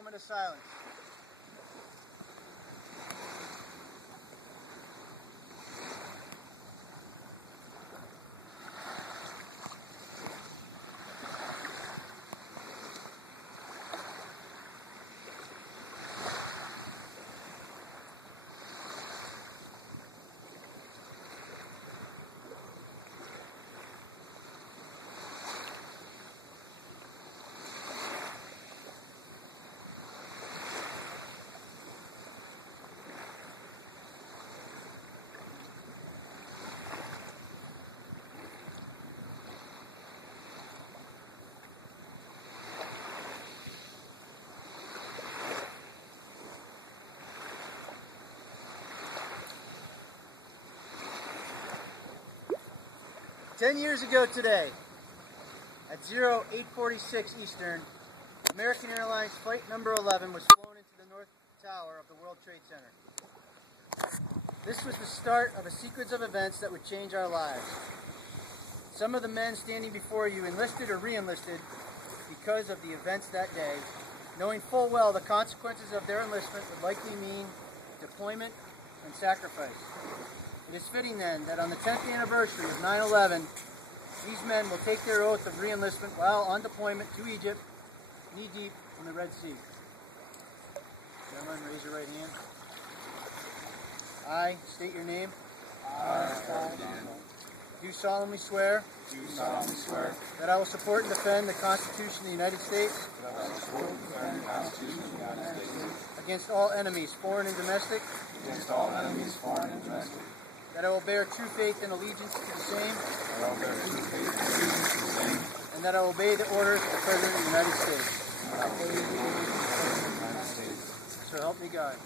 moment of silence. Ten years ago today, at 0846 Eastern, American Airlines Flight number 11 was flown into the North Tower of the World Trade Center. This was the start of a sequence of events that would change our lives. Some of the men standing before you enlisted or re-enlisted because of the events that day, knowing full well the consequences of their enlistment would likely mean deployment and sacrifice. It is fitting then that on the 10th anniversary of 9/11, these men will take their oath of re-enlistment while on deployment to Egypt, knee-deep in the Red Sea. Gentlemen, raise your right hand. I state your name. Do solemnly swear. That I will support and defend the Constitution of the United States. Against all enemies, foreign and domestic. That I will bear true faith and allegiance to the same. And that I will obey the orders of the President of the United States. So help me God.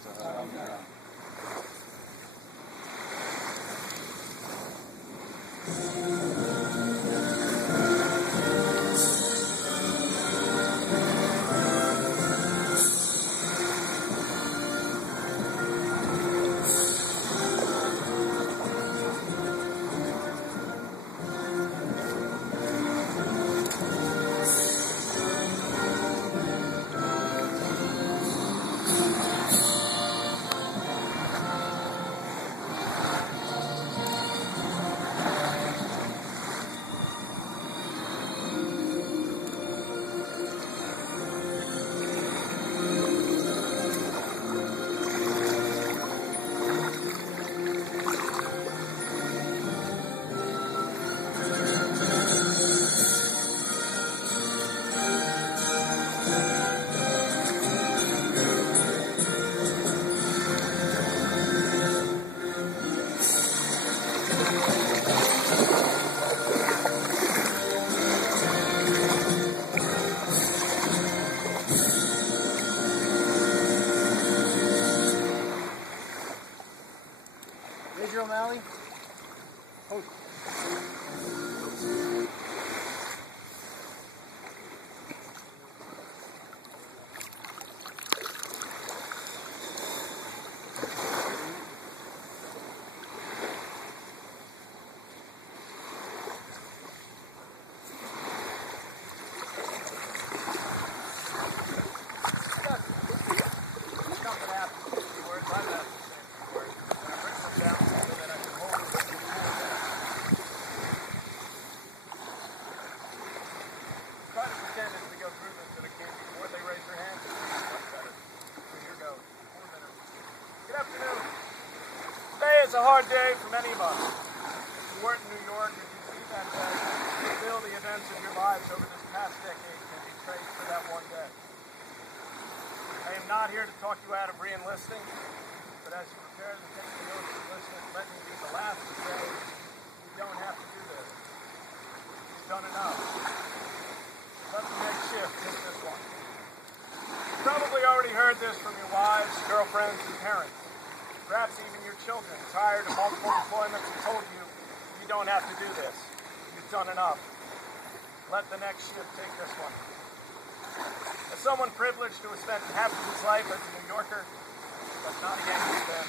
O'Malley. Host. It's a hard day for many of us. If you weren't in New York, if you see that day, still the events of your lives over this past decade can be traced to that one day. I am not here to talk you out of re-enlisting, but as you prepare to take the oath of enlistment, let me be the last to say, you don't have to do this. You've done enough. Let the next shift take this one. You've probably already heard this from your wives, girlfriends, and parents. Perhaps even your children, tired of multiple deployments, and told you, you don't have to do this. You've done enough. Let the next shift take this one. As someone privileged to have spent half of his life as a New Yorker, but not against them,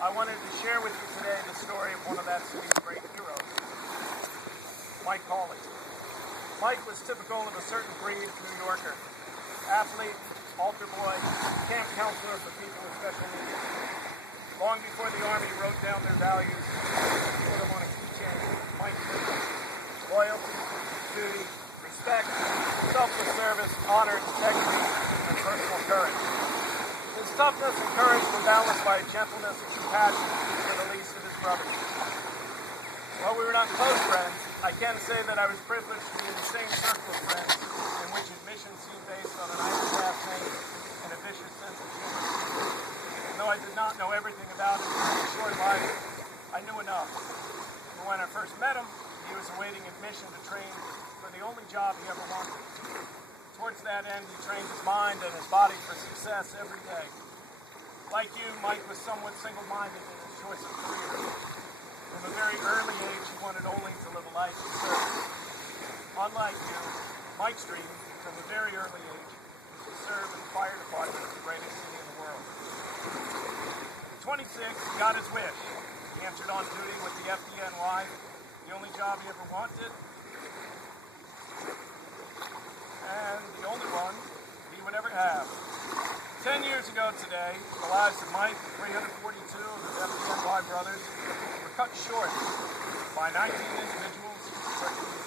I wanted to share with you today the story of one of that city's great heroes, Mike Hawley. Mike was typical of a certain breed of New Yorker. Athlete, altar boy, camp counselor for people with special needs. Long before the Army wrote down their values, put them on a keychain, Mike Smith, loyalty, duty, respect, selfless service, honor, integrity, and personal courage. His toughness and courage were balanced by gentleness and compassion for the least of his brothers. While we were not close friends, I can say that I was privileged to be in the same circle of friends in which his mission seemed based on an ironclad name and a vicious sense of humor. And though I did not know everything about him in his short life, I knew enough. For when I first met him, he was awaiting admission to train for the only job he ever wanted. Towards that end, he trained his mind and his body for success every day. Like you, Mike was somewhat single-minded in his choice of career. From a very early age, he wanted only to live a life of service. Unlike you, Mike's dream, from a very early age, was to serve in the fire department of the greatest city in the world. At 26, he got his wish. He entered on duty with the FDNY, the only job he ever wanted, and the only one he would ever have. 10 years ago today, the lives of Mike and 342 of his FDNY brothers were cut short by 19 individuals with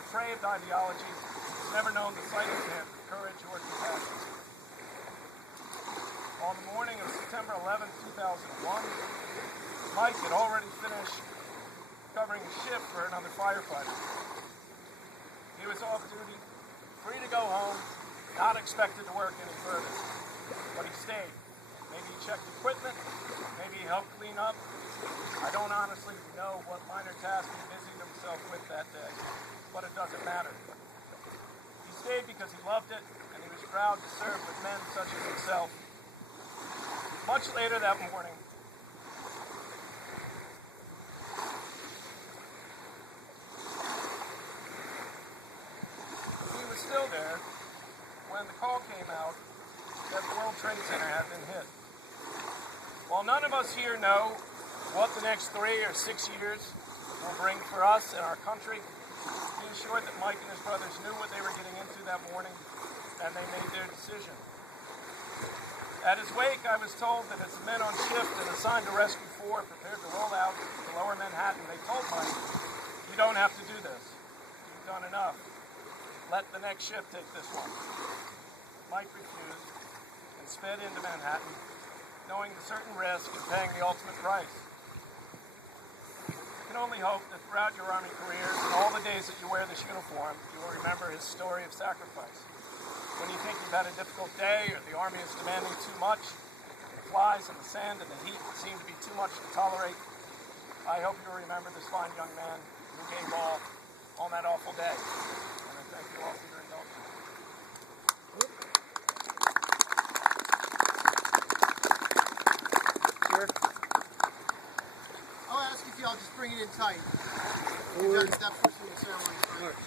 depraved ideologies, never known the slightest hint of courage or compassion. On the morning of September 11, 2001, Mike had already finished covering a shift for another firefighter. He was off duty, free to go home, not expected to work any further. But he stayed. Maybe he checked equipment, maybe he helped clean up. I don't honestly know what minor task he busied himself with that day, but it doesn't matter. He stayed because he loved it, and he was proud to serve with men such as himself. Much later that morning, he was still there when the call came out that the World Trade Center had been hit. While none of us here know what the next 3 or 6 years will bring for us and our country, be assured that Mike and his brothers knew what they were getting into that morning, and they made their decision. At his wake, I was told that as the men on shift and assigned to Rescue 4 prepared to roll out to Lower Manhattan, they told Mike, "You don't have to do this. You've done enough. Let the next shift take this one." Mike refused and sped into Manhattan, knowing the certain risk and paying the ultimate price. I can only hope that throughout your Army careers and all the days that you wear this uniform, you will remember his story of sacrifice. When you think you've had a difficult day or the Army is demanding too much, and the flies and the sand and the heat seem to be too much to tolerate, I hope you'll remember this fine young man who gave all on that awful day. And I thank you all for your indulgence. I'll ask if y'all just bring it in tight. That portion of the ceremony first.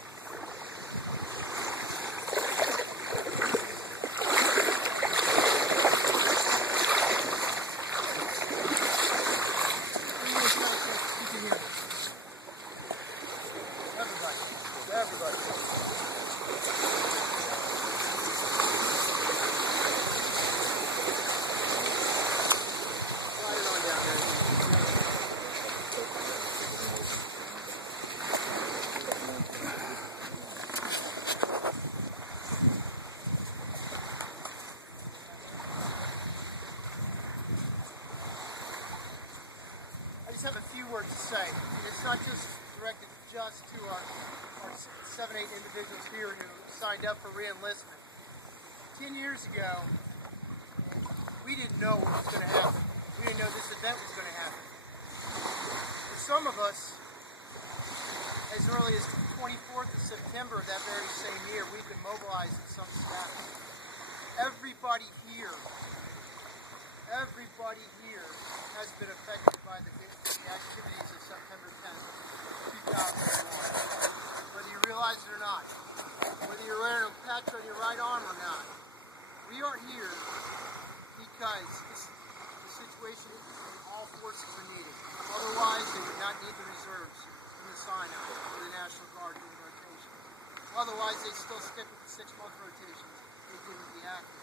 Everybody. Slide it on down there. I just have a few words to say. It's not just directed just to our 7-8 individuals here who signed up for reenlistment. 10 years ago, we didn't know what was going to happen. We didn't know this event was going to happen. For some of us, as early as the 24th of September of that very same year, we've been mobilized in some status. Everybody here has been affected by the activities of September 10th, 2001. Whether you realize it or not, whether you're wearing a patch on your right arm or not, we are here because the situation is all forces are needed. Otherwise, they would not need the reserves in the sign-up for the National Guard doing rotation. Otherwise, they still stick with the 6-month rotations they did with the active.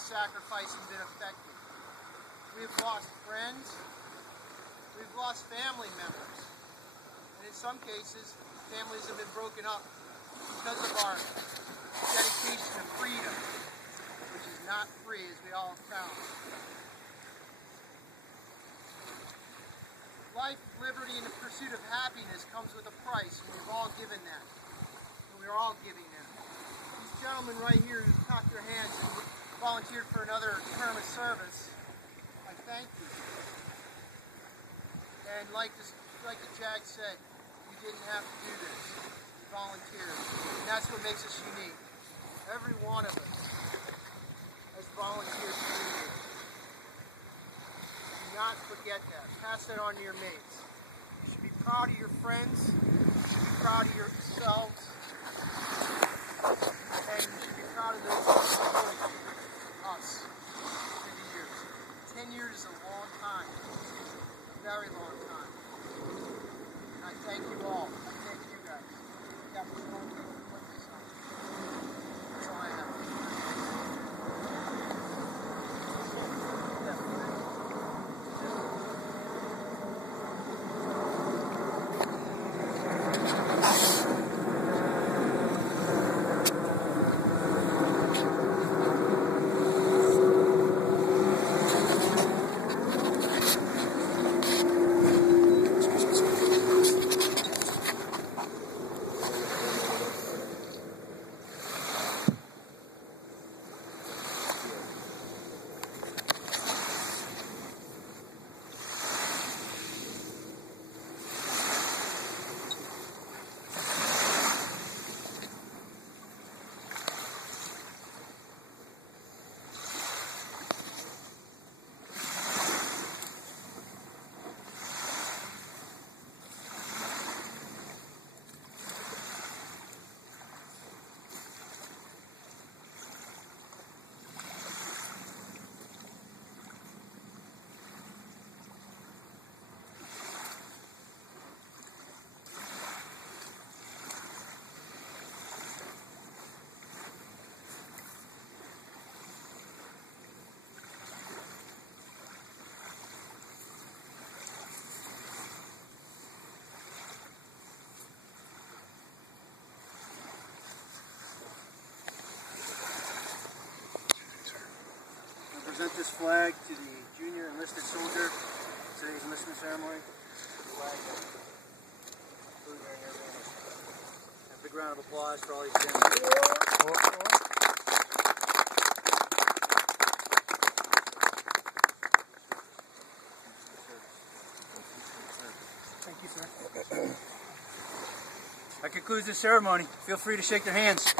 sacrifice and been affected. We've lost friends, we've lost family members, and in some cases, families have been broken up because of our dedication to freedom, which is not free, as we all found. Life, liberty, and the pursuit of happiness comes with a price, and we've all given that. And we're all giving that. These gentlemen right here who cocked their hands and volunteered for another term of service, I thank you. And like the Jag said, you didn't have to do this. You volunteered. And that's what makes us unique. Every one of us has volunteered to do this. Do not forget that. Pass that on to your mates. You should be proud of your friends. You should be proud of yourselves. And you should be proud of those who supported you, us, through the years. 10 years is a long time. A very long time. And I thank you all. I thank you guys. Captain Holmes, put this on. That's all I have. Present this flag to the junior enlisted soldier at today's enlistment ceremony. The flag that flew during their reenlistment. A big round of applause for all these gentlemen. Thank you, sir. That concludes the ceremony. Feel free to shake their hands.